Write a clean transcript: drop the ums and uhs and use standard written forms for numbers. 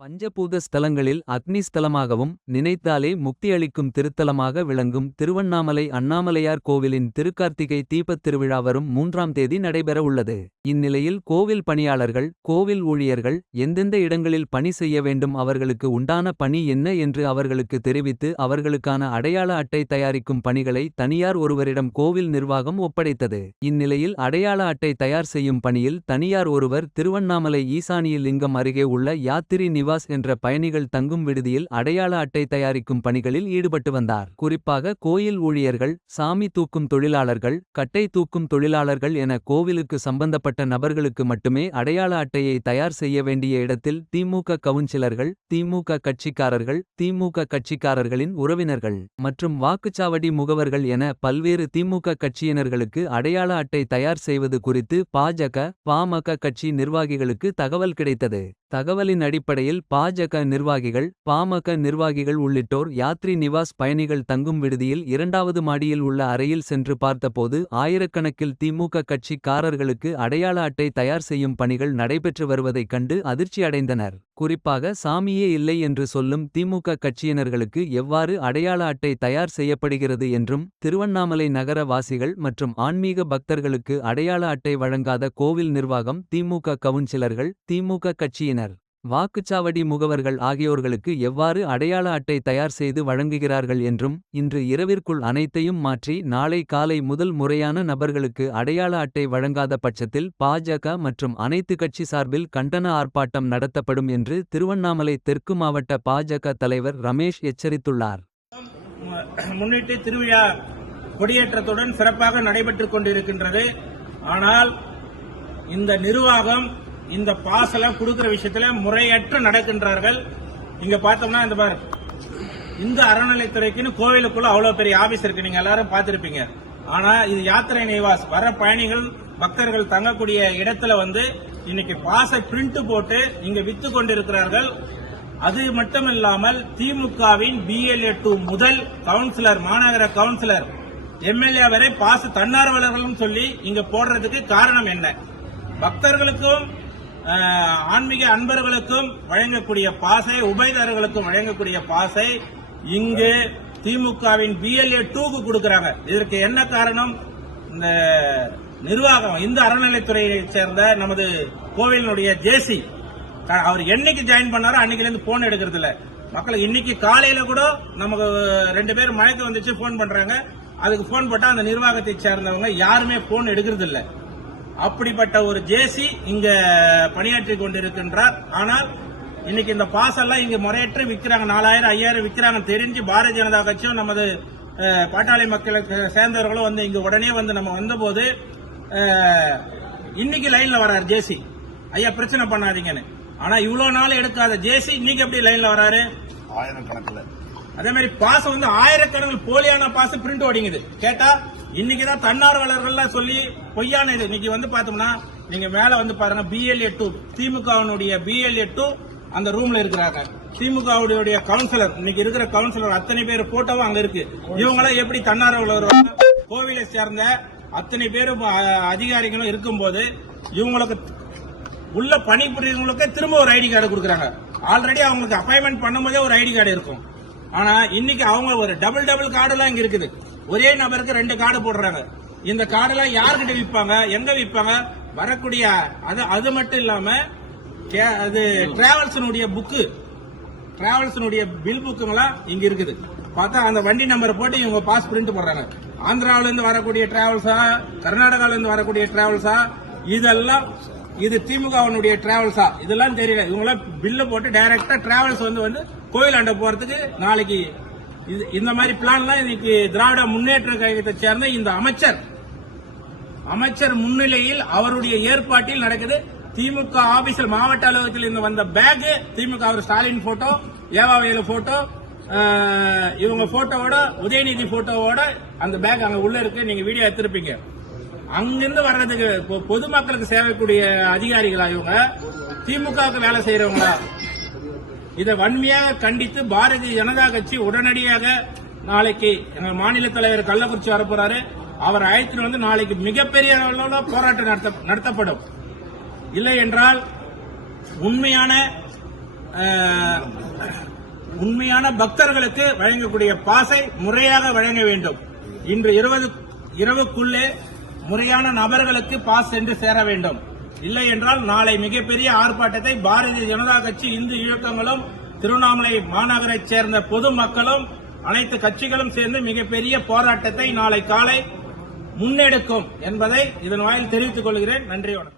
பஞ்சபூத ஸ்தலங்களில் அக்னி ஸ்தலமாகவும் நினைத்தாலே முக்தியளிக்கும் திருத்தலமாக விளங்கும் திருவண்ணாமலை அண்ணாமலையார் கோவிலின் திருக்கார்த்திகை தீபத் திருவிழா வரும் 3ஆம் தேதி நடைபெற உள்ளது. இந்நிலையில் கோவில் பணியாளர்கள் கோவில் ஊழியர்கள் எந்தெந்த இடங்களில் பணி செய்ய வேண்டும் அவர்களுக்கு உண்டான பணி என்ன என்று அவர்களுக்கு தெரிவித்து அவர்களுக்கான அடையாள அட்டை தயாரிக்கும் பணிகளை தனியார் ஒருவரிடம் கோவில் நிர்வாகம் ஒப்படைத்தது. இந்நிலையில் அடையாள அட்டை தயார் செய்யும் பணியில் தனியார் ஒருவர் திருவண்ணாமலை ஈசானிய லிங்கம் அருகே உள்ள யாத்திரி நிவாஸ் என்ற பயணிகள் தங்கும் விடுதியில் அடையாள அட்டை தயாரிக்கும் பணிகளில் ஈடுபட்டு வந்தார். குறிப்பாக கோயில் ஊழியர்கள் சாமி தூக்கும் தொழிலாளர்கள் கட்டை தூக்கும் தொழிலாளர்கள் என கோவிலுக்கு சம்பந்தப்பட்ட நபர்களுக்கு மட்டுமே அடையாள அட்டையை தயார் செய்ய வேண்டிய இடத்தில் திமுக கவுன்சிலர்கள் திமுக கட்சிக்காரர்கள் திமுக கட்சிக்காரர்களின் உறவினர்கள் மற்றும் வாக்குச்சாவடி முகவர்கள் என பல்வேறு திமுக கட்சியினர்களுக்கு அடையாள அட்டை தயார் செய்வது குறித்து பாஜக பாமக கட்சி நிர்வாகிகளுக்கு தகவல் கிடைத்தது. தகவலின் அடிப்படையில் பாஜக நிர்வாகிகள் பாமக நிர்வாகிகள் உள்ளிட்டோர் யாத்ரி நிவாஸ் பயணிகள் தங்கும் விடுதியில் 2வது மாடியில் உள்ள அறையில் சென்று பார்த்தபோது ஆயிரக்கணக்கில் திமுக கட்சிக்காரர்களுக்கு அடையாள அட்டை தயார் செய்யும் பணிகள் நடைபெற்று வருவதைக் கண்டு அதிர்ச்சி அடைந்தனர். குறிப்பாக சாமியே இல்லை என்று சொல்லும் திமுக கட்சியினர்களுக்கு எவ்வாறு அடையாள அட்டை தயார் செய்யப்படுகிறது என்றும் திருவண்ணாமலை நகர வாசிகள் மற்றும் ஆன்மீக பக்தர்களுக்கு அடையாள அட்டை வழங்காத கோவில் நிர்வாகம் திமுக கவுன்சிலர்கள் திமுக கட்சியினர் வாக்குச்சாவடி முகவர்கள் ஆகியோர்களுக்கு எவ்வாறு அடையாள அட்டை தயார் செய்து வழங்குகிறார்கள் என்றும் இன்று இரவிற்குள் அனைத்தையும் மாற்றி நாளை காலை முதல் முறையான நபர்களுக்கு அடையாள அட்டை வழங்காத பட்சத்தில் பாஜக மற்றும் அனைத்து கட்சி சார்பில் கண்டன ஆர்ப்பாட்டம் நடத்தப்படும் என்று திருவண்ணாமலை தெற்கு மாவட்ட பாஜக தலைவர் ரமேஷ் எச்சரித்துள்ளார். முன்னிட்டு திருவிழா கொடியேற்றத்துடன் சிறப்பாக நடைபெற்றுக் கொண்டிருக்கின்றது. ஆனால் இந்த நிர்வாகம் இந்த பாசல கொடுக்கிற விஷயத்துல முறையற்ற நடக்கின்றார்கள். இங்க பார்த்தோம்னா இந்த பாரு இந்த அறநிலைத்துறைக்குன்னு கோவிலுக்குள்ள அவ்வளவு பெரிய ஆபீஸ் இருக்கு, நீங்க எல்லாரும் பார்த்திருப்பீங்க. ஆனா இது யாத்திரை நிவாஸ் வர பயணிகள் பக்தர்கள் தங்கக்கூடிய இடத்துல இன்னைக்கு பாச பிரிண்ட் போட்டு இங்க வித்து கொண்டிருக்கிறார்கள். அது மட்டுமில்லாமல் திமுகவின் BLA 2 முதல் கவுன்சிலர் மாநகர கவுன்சிலர் MLA வரை பாச தன்னார்வலர்களும் சொல்லி இங்க போடுறதுக்கு காரணம் என்ன? பக்தர்களுக்கும் ஆன்மீக அன்பர்களுக்கும் வழங்கக்கூடிய பாசை உபயதாரர்களுக்கும் வழங்கக்கூடிய பாசை இங்கு திமுகவின் BLA 2க்கு கொடுக்கிறாங்க. இதற்கு என்ன காரணம்? இந்த நிர்வாகம் இந்த அறநிலைத்துறையை சேர்ந்த நமது கோவிலினுடைய ஜேசி அவர் என்னைக்கு ஜாயின் பண்ணாரோ அன்னைக்குல இருந்து போன் எடுக்கிறது இல்ல. மக்களுக்கு இன்னைக்கு காலையில கூட நமக்கு 2 பேர் மயக்கம் வந்துச்சு போன் பண்றாங்க. அதுக்கு போன் போட்டா அந்த நிர்வாகத்தை சேர்ந்தவங்க யாருமே போன் எடுக்கிறது இல்ல. அப்படிப்பட்ட ஒரு ஜேசி இங்க பணியாற்றி கொண்டிருக்கின்றார். ஆனால் இன்னைக்கு இந்த பாஸ் எல்லாம் இங்க முறையற்ற விற்கிறாங்க, 4000 5000 விற்கிறாங்க தெரிஞ்சு பாரதிய ஜனதா கட்சியும் நமது பாட்டாளி மக்களுக்கு சேர்ந்தவர்களும் இங்க உடனே நம்ம வந்தபோது இன்னைக்கு லைன்ல வர்றாரு ஜேசி, ஐயா பிரச்சனை பண்ணாதீங்கன்னு. ஆனா இவ்வளவு நாள் எடுக்காத ஜேசி இன்னைக்கு எப்படி லைன்ல வராரு? 1000 கணக்குல. அதே மாதிரி பாஸ் ஆயிரக்கணக்கில் போலியான பாஸ் பிரிண்ட் ஓடிங்குது. கேட்டா இன்னைக்குதான் தன்னார்வலர்கள் சொல்லி பொய்யான இது. இன்னைக்கு பார்த்தோம்னா நீங்க மேல பாருங்க BLA 2 திமுகவினுடைய BLA 2 அந்த ரூம்ல இருக்கிறாங்க. திமுகவுடைய கவுன்சிலர் இன்னைக்கு இருக்கிற கவுன்சிலர் அத்தனை பேர் போட்டோவும் அங்க இருக்கு. இவங்களாம் எப்படி தன்னார்வலர்? கோவிலை சேர்ந்த அத்தனை பேரும் அதிகாரிகளும் இருக்கும்போது இவங்களுக்கு உள்ள பணிபுரியவங்களுக்கு திரும்ப ஒரு ஐடி கார்டு கொடுக்கறாங்க. ஆல்ரெடி அவங்களுக்கு அப்பாயின்மெண்ட் பண்ணும்போதே ஒரு ஐடி கார்டு இருக்கும். ஆனா இன்னைக்கு அவங்க ஒரு டபுள் கார்டு எல்லாம் இங்க இருக்குது. ஒரே நபருக்கு 2 கார்டு போடுறாங்க. இந்த கார்டு எல்லாம் யாருக்கிட்ட விற்பாங்க, எங்க விற்பாங்க? வரக்கூடிய அது மட்டும் இல்லாம அது டிராவல்ஸினுடைய புக்கு டிராவல்ஸினுடைய பில் புக்குங்களா இங்க இருக்குது. பார்த்தா அந்த வண்டி நம்பர் போட்டு இவங்க பாஸ் பிரிண்ட் போடுறாங்க. ஆந்திராவில இருந்து வரக்கூடிய டிராவல்ஸா கர்நாடகாவில இருந்து வரக்கூடிய டிராவல்ஸா இதெல்லாம் இது திமுகவினுடைய டிராவல்ஸா இதெல்லாம் தெரியல. இவங்களாம் பில்லு போட்டு டைரக்டா டிராவல்ஸ் வந்து கோயில் ஆண்ட போறதுக்கு நாளைக்கு இந்த மாதிரி பிளான்லாம் இன்னைக்கு திராவிட முன்னேற்ற கழகத்தை சேர்ந்த இந்த அமைச்சர் முன்னிலையில் அவருடைய ஏற்பாட்டில் நடக்குது. திமுக ஆபீஸில் மாவட்ட அலுவலகத்தில் இருந்து வந்த பேக் திமுக அவர் ஸ்டாலின் போட்டோ ஏவாவேலு போட்டோ இவங்க போட்டோவோட உதயநிதி போட்டோவோட அந்த பேக் அங்க உள்ள இருக்கு. நீங்க வீடியோ எடுத்திருப்பீங்க. அங்கிருந்து வர்றதுக்கு பொதுமக்களுக்கு சேவைக்கூடிய அதிகாரிகளா இவங்க திமுகவுக்கு வேலை செய்யறவங்களா? இதை வன்மையாக கண்டித்து பாரதிய ஜனதா கட்சி உடனடியாக நாளைக்கு எங்க மாநில தலைவர் கள்ளக்குறிச்சி வரப்போறாரு. அவர் அழைத்து நாளைக்கு மிகப்பெரிய அளவில் போராட்டம் நடத்தப்படும். இல்லை என்றால் உண்மையான உண்மையான பக்தர்களுக்கு வழங்கக்கூடிய பாஸை முறையாக வழங்க வேண்டும். இன்று இரவுக்குள்ளே முறையான நபர்களுக்கு பாஸ் சென்று சேர வேண்டும். இல்லை என்றால் நாளை மிகப்பெரிய ஆர்ப்பாட்டத்தை பாரதிய ஜனதா கட்சி, இந்து இயக்கங்களும், திருவண்ணாமலை மாநகரைச் சேர்ந்த பொதுமக்களும், அனைத்து கட்சிகளும் சேர்ந்து மிகப்பெரிய போராட்டத்தை நாளை காலை முன்னெடுக்கும் என்பதை இதன் வாயில் தெரிவித்துக் கொள்கிறேன். நன்றி, வணக்கம்.